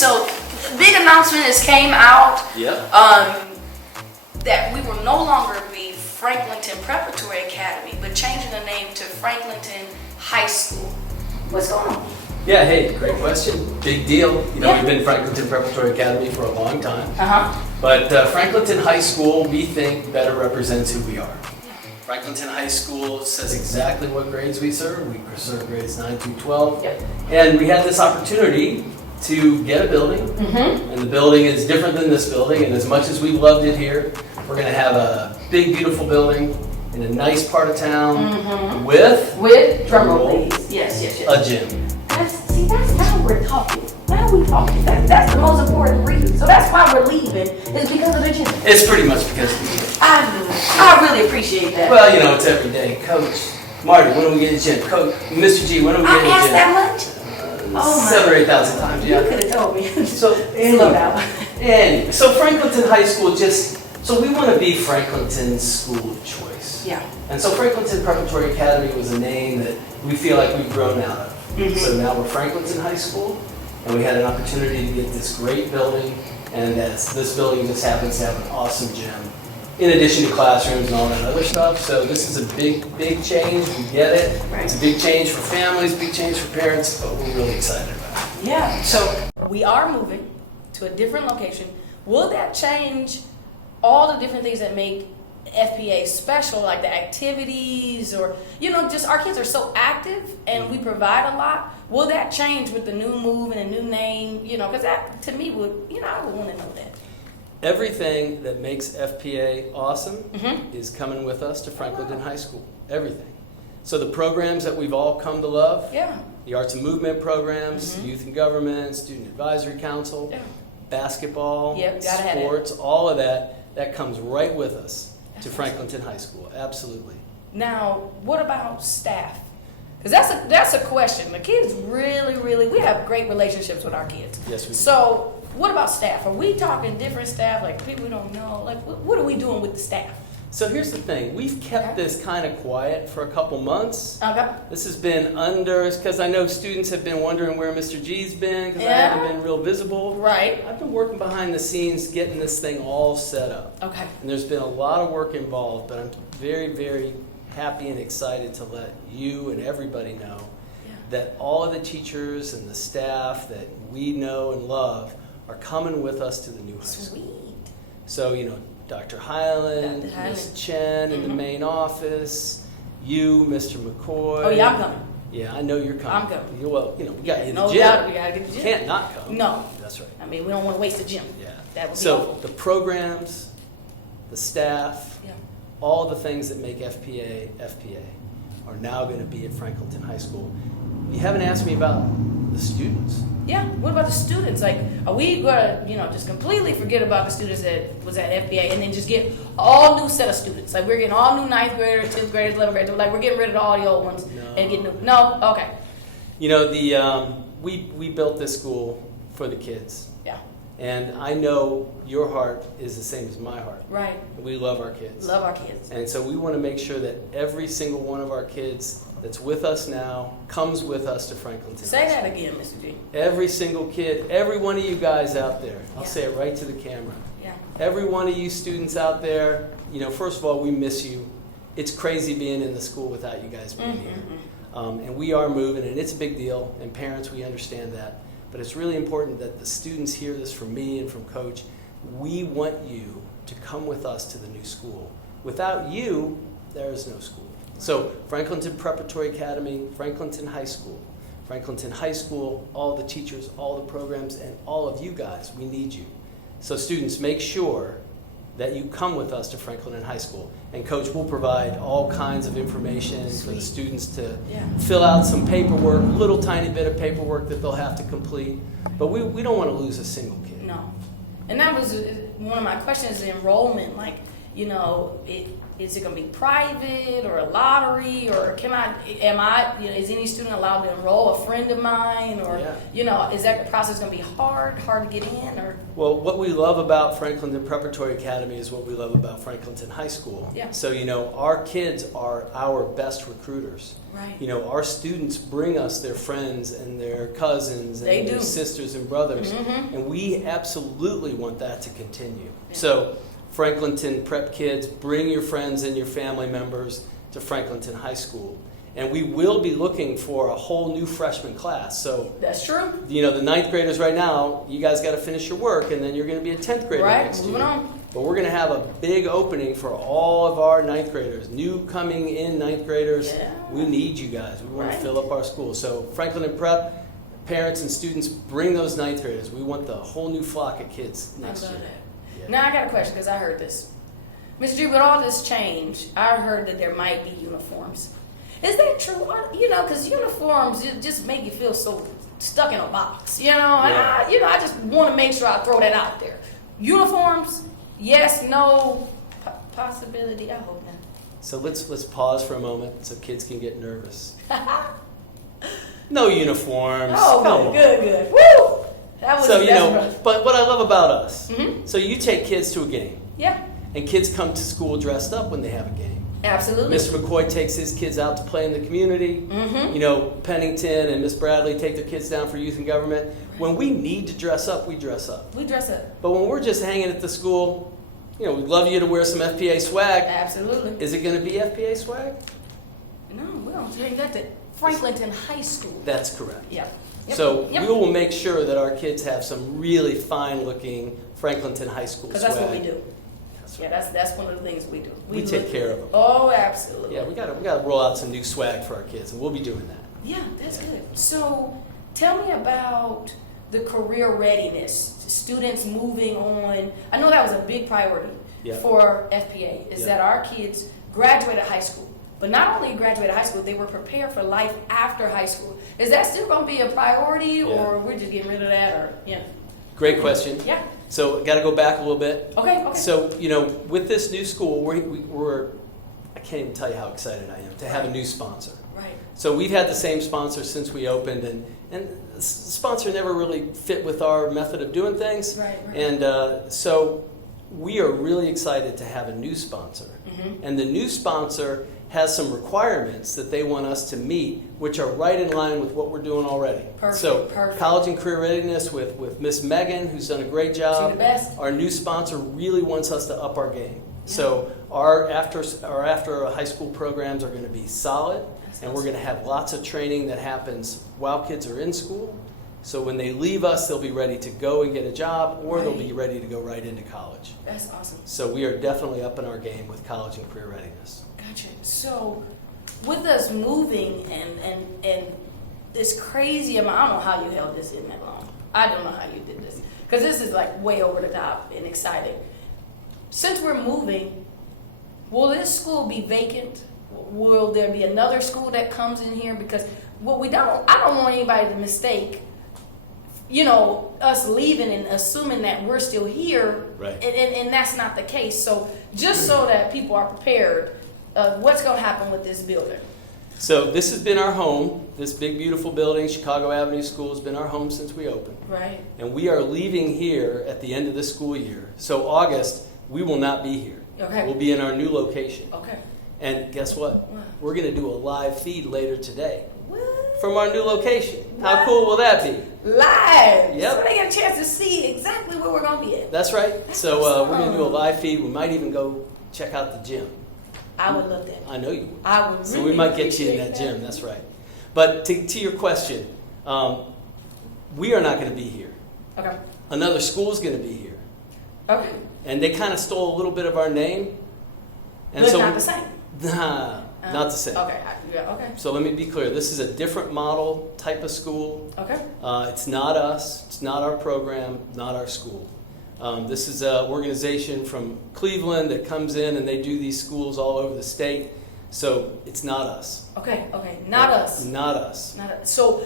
So big announcement has came out. Yep. That we will no longer be Franklinton Preparatory Academy, but changing the name to Franklinton High School. What's going on? Yeah, hey, great question. Big deal. You know, Yeah. we've been Franklinton Preparatory Academy for a long time. Uh-huh. But Franklinton High School, we think, better represents who we are. Franklinton High School says exactly what grades we serve. We serve grades 9 through 12. Yep. And we had this opportunity to get a building. Mm-hmm. And the building is different than this building. And as much as we loved it here, we're going to have a big, beautiful building in a nice part of town with drum roll, please. Yes. a gym. That's now we're talking. Now we talking. That's the most important reason. So that's why we're leaving, is because of the gym. It's pretty much because of the gym. I really appreciate that. Well, you know, it's every day. Coach, Marty, when do we get a gym? Coach, Mr. G, when do we get a gym? I asked that much? Oh, 7,000 or 8,000 times, You yeah. could have told me. So, Slow down. anyway, so Franklinton High School so we want to be Franklinton's school of choice. Yeah. And so Franklinton Preparatory Academy was a name that we feel like we've grown out of. So now we're Franklinton High School, and we had an opportunity to get this great building, and this building just happens to have an awesome gym, in addition to classrooms and all that other stuff. So this is a big change. We get it. Right. It's a big change for families, big change for parents, but we're really excited about it. Yeah. So we are moving to a different location. Will that change all the different things that make FPA special, like the activities, or just our kids are so active and we provide a lot? Will that change with the new move and a new name? Because that to me would I would want to know that. Everything that makes FPA awesome is coming with us to Franklinton High School. Everything. So the programs that we've all come to love, Yeah. the arts and movement programs, youth and government, student advisory council, Yeah. basketball, Yep, gotta have it. sports, all of that comes right with us to Franklinton High School. Absolutely. Now, what about staff? Because that's a question. The kids really, we have great relationships with our kids. Yes, we do. So, what about staff? Are we talking different staff, like people we don't know? Like, what are we doing with the staff? So here's the thing. We've kept this kind of quiet for a couple months. Okay. This has been because I know students have been wondering where Mr. G's been, because I Yeah. haven't been real visible. Right. I've been working behind the scenes getting this thing all set up. Okay. And there's been a lot of work involved, but I'm very, very happy and excited to let you and everybody know that all of the teachers and the staff that we know and love are coming with us to the new high school. Sweet. So, Dr. Hyland, Dr. Hyland. Ms. Chen in the main office, you, Mr. McCoy. Oh yeah, I'm coming. Yeah, I know you're coming. I'm coming. Well, we got you in the No gym. doubt, we gotta get the You gym. can't not come. No. That's right. I mean, we don't want to waste the gym. Yeah. That would be So awful. the programs, the staff, Yeah. all the things that make FPA are now going to be at Franklinton High School. You haven't asked me about the students. Yeah. What about the students? Like, are we gonna, just completely forget about the students that was at FBA and then just get all new set of students? Like, we're getting all new 9th graders, 10th graders, 11th graders. Like, we're getting rid of all the old ones and getting new. No. Okay. We built this school for the kids, Yeah. and I know your heart is the same as my heart. Right. We love our kids. Love our kids. And so we want to make sure that every single one of our kids that's with us now comes with us to Franklinton. Say that again, Mr. G. Every single kid, every one of you guys out there, I'll Yeah. say it right to the camera. Yeah. Every one of you students out there, first of all, we miss you. It's crazy being in the school without you guys being here. And we are moving, and it's a big deal, and parents, we understand that. But it's really important that the students hear this from me and from Coach. We want you to come with us to the new school. Without you, there is no school. So Franklinton Preparatory Academy, Franklinton High School. Franklinton High School, all the teachers, all the programs, and all of you guys, we need you. So students, make sure that you come with us to Franklinton High School. And Coach will provide all kinds of information for the students to fill out some paperwork, a little tiny bit of paperwork that they'll have to complete. But we don't want to lose a single kid. No. And that was one of my questions, the enrollment. Like, Is it going to be private or a lottery, or is any student allowed to enroll a friend of mine, or is that process going to be hard to get in, or? Well, what we love about Franklinton Preparatory Academy is what we love about Franklinton High School. Yeah. So, our kids are our best recruiters. Right. Our students bring us their friends and their cousins and their sisters and brothers, and we absolutely want that to continue. Yeah. So, Franklinton Prep kids, bring your friends and your family members to Franklinton High School. And we will be looking for a whole new freshman class. So that's true. The ninth graders right now, you guys got to finish your work, and then you're going to be a 10th grader next year. But we're going to have a big opening for all of our ninth graders, new coming in ninth graders. Yeah. We need you guys. We want to fill up our school. So Franklinton Prep, parents and students, bring those ninth graders. We want the whole new flock of kids next year. Now I got a question, because I heard this. Mr. G, with all this change, I heard that there might be uniforms. Is that true? Because uniforms just make you feel so stuck in a box. And I just want to make sure I throw that out there. Uniforms, yes, no, possibility, I hope not. So let's pause for a moment so kids can get nervous. No uniforms. Oh, good. Woo! But what I love about us, so you take kids to a game. Yeah. And kids come to school dressed up when they have a game. Absolutely. Mr. McCoy takes his kids out to play in the community. Pennington and Miss Bradley take their kids down for youth and government. When we need to dress up, we dress up. We dress up. But when we're just hanging at the school, we'd love you to wear some FPA swag. Absolutely. Is it going to be FPA swag? No, we don't take that to Franklinton High School. That's correct. Yeah. So we will make sure that our kids have some really fine-looking Franklinton High School swag. Because that's what we do. That's one of the things we do. We take care of them. Oh, absolutely. Yeah, we got to roll out some new swag for our kids, and we'll be doing that. Yeah, that's good. So, tell me about the career readiness. Students moving on. I know that was a big priority for FPA. Is that our kids graduated high school, but not only graduated high school, they were prepared for life after high school. Is that still going to be a priority, or we're just getting rid of that, or Great question. Yeah. So, got to go back a little bit. Okay. So, with this new school, we're I can't even tell you how excited I am to have a new sponsor. Right. So, we've had the same sponsor since we opened, and the sponsor never really fit with our method of doing things. Right. And so, we are really excited to have a new sponsor. And the new sponsor has some requirements that they want us to meet, which are right in line with what we're doing already. Perfect. College and career readiness with Miss Megan, who's done a great job. She's the best. Our new sponsor really wants us to up our game. Yeah. So our after high school programs are going to be solid, and we're going to have lots of training that happens while kids are in school. So when they leave us, they'll be ready to go and get a job, or they'll be ready to go right into college. That's awesome. So we are definitely upping our game with college and career readiness. Gotcha. So with us moving and this crazy amount, I don't know how you held this in that long. I don't know how you did this, because this is like way over the top and exciting. Since we're moving, will this school be vacant? Will there be another school that comes in here? Because I don't want anybody to mistake us leaving and assuming that we're still here, right? And that's not the case. So just so that people are prepared, what's going to happen with this building? So this has been our home. This big, beautiful building, Chicago Avenue School, has been our home since we opened. Right. And we are leaving here at the end of this school year. So August, we will not be here. Okay. We'll be in our new location. Okay. And guess what? Wow. We're going to do a live feed later today. What? From our new location. How cool will that be? Live. Yep. So they get a chance to see exactly where we're going to be at. That's right. That's So awesome. we're going to do a live feed. We might even go check out the gym. I would love that. I know you would. I would really So we might get you in that gym. That's right. But to your question, we are not going to be here. Okay. Another school is going to be here. Okay. And they kind of stole a little bit of our name. And But so not the same. Nah, not the same. Okay. Okay. So let me be clear. This is a different model type of school. Okay. It's not us. It's not our program, not our school. This is an organization from Cleveland that comes in and they do these schools all over the state. So it's not us. Okay. Not us. Not us. Not us. So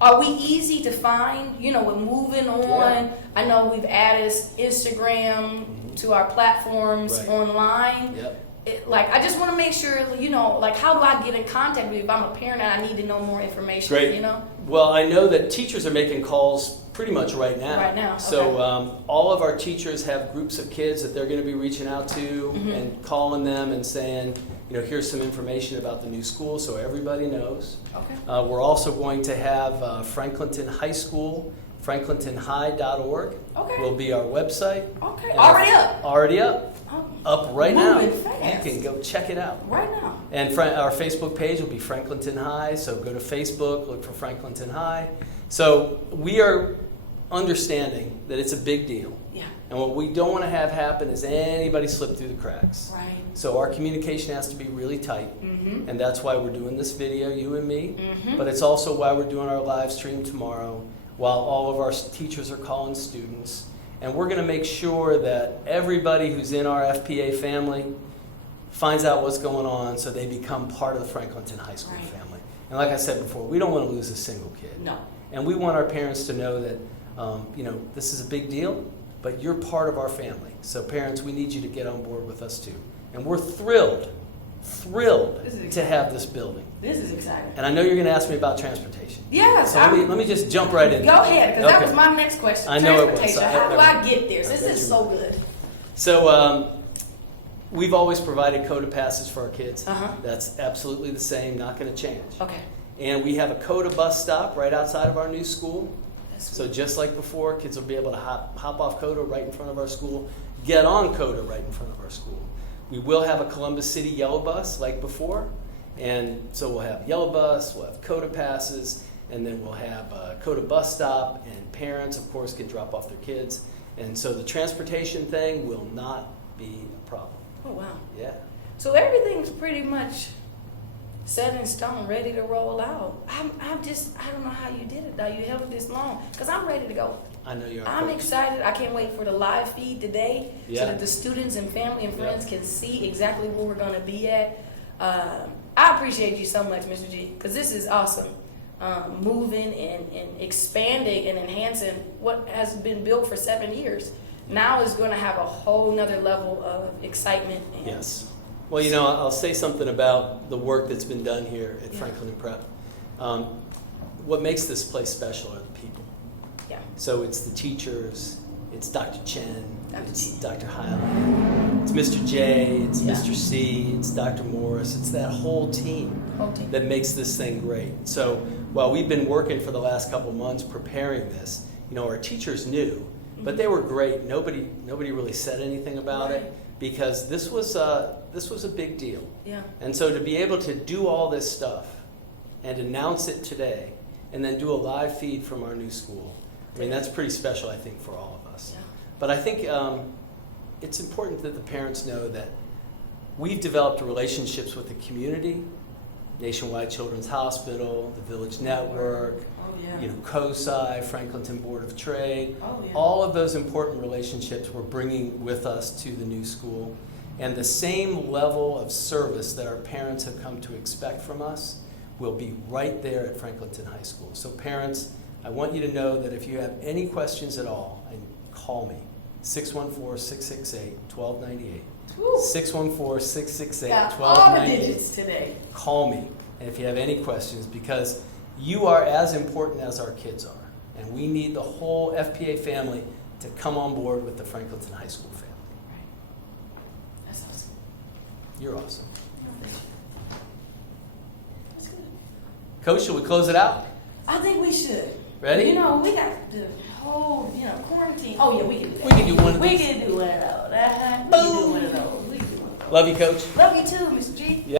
are we easy to find? We're moving on. Yeah. I know we've added Instagram to our platforms Right. online. Yep. like, I just want to make sure, you know, like, how do I get in contact with you if I'm a parent and I need to know more information, Great. you know? Well, I know that teachers are making calls pretty much right now. Right now, So okay. all of our teachers have groups of kids that they're going to be reaching out to and calling them and saying, you know, here's some information about the new school so everybody knows. Okay. We're also going to have Franklinton High School, franklintonhigh.org Okay. will be our website. Okay. And Already up. Already up. Oh, Up right now. moving fast. You can go check it out. right now. And our Facebook page will be Franklinton High, so go to Facebook, look for Franklinton High. So we are understanding that it's a big deal. Yeah. And what we don't want to have happen is anybody slip through the cracks. Right. So our communication has to be really tight. Mm-hmm. And that's why we're doing this video, you and me. Mm-hmm. But it's also why we're doing our live stream tomorrow, while all of our teachers are calling students. And we're going to make sure that everybody who's in our FPA family finds out what's going on so they become part of the Franklinton High School Right. family. And like I said before, we don't want to lose a single kid. No. And we want our parents to know that, you know, this is a big deal, but you're part of our family. So parents, we need you to get on board with us too. And we're thrilled This is to have this building. This is exciting. And I know you're going to ask me about transportation. Yes. So let me just jump right in. Go ahead, because that Okay. was my next question. I know it was. Transportation. How do I get there? This is so good. So we've always provided CODA passes for our kids. Uh-huh. That's absolutely the same, not going to change. Okay. And we have a CODA bus stop right outside of our new school. That's So just like before, kids will be able to hop off CODA right in front of our school, get on CODA right in front of our school. We will have a Columbus City yellow bus like before. And so we'll have yellow bus, we'll have CODA passes, and then we'll have a CODA bus stop, and parents, of course, can drop off their kids. And so the transportation thing will not be a problem. Oh, wow. Yeah. So everything's pretty much set in stone, ready to roll out. I don't know how you did it, though. You held it this long. Because I'm ready to go. I know you're. I'm excited. I can't wait for the live feed today Yeah. so that the students and family and friends Yeah. can see exactly where we're going to be at. I appreciate you so much, Mr. G, because this is awesome. Moving and expanding and enhancing what has been built for 7 years. Now is going to have a whole nother level of excitement. And Yes. Well, you know, I'll say something about the work that's been done here at Yeah. Franklin and Prep. What makes this place special are the people. Yeah. So it's the teachers, it's Dr. Chen, Dr. it's Chen. Dr. Highland, it's Mr. J, it's Yeah. Mr. C, it's Dr. Morris. It's that whole team Whole team. that makes this thing great. So while we've been working for the last couple months preparing this, you know, our teachers knew, but they were great. Nobody really said anything about Right. it because this was a big deal. Yeah. And so to be able to do all this stuff and announce it today and then do a live feed from our new school, I mean, that's pretty special, I think, for all of us. Yeah. But I think it's important that the parents know that we've developed relationships with the community, Nationwide Children's Hospital, the Village Network, Oh, yeah. you know, COSI, Franklinton Board of Trade. Oh, yeah. All of those important relationships we're bringing with us to the new school. And the same level of service that our parents have come to expect from us will be right there at Franklinton High School. So parents, I want you to know that if you have any questions at all, and call me, 614-668-1298. Woo. 614-668-1298. Got all the digits today. Call me, and if you have any questions, because you are as important as our kids are. And we need the whole FPA family to come on board with the Franklinton High School family. Right. That's awesome. You're awesome. That's good. Coach, shall we close it out? I think we should. Ready? You know, we got the whole, quarantine. Oh, yeah, we can do that. We can do one of We these. can do one of those. We can do one of those. We can do one of those. Love you, Coach. Love you too, Mr. G. Yeah.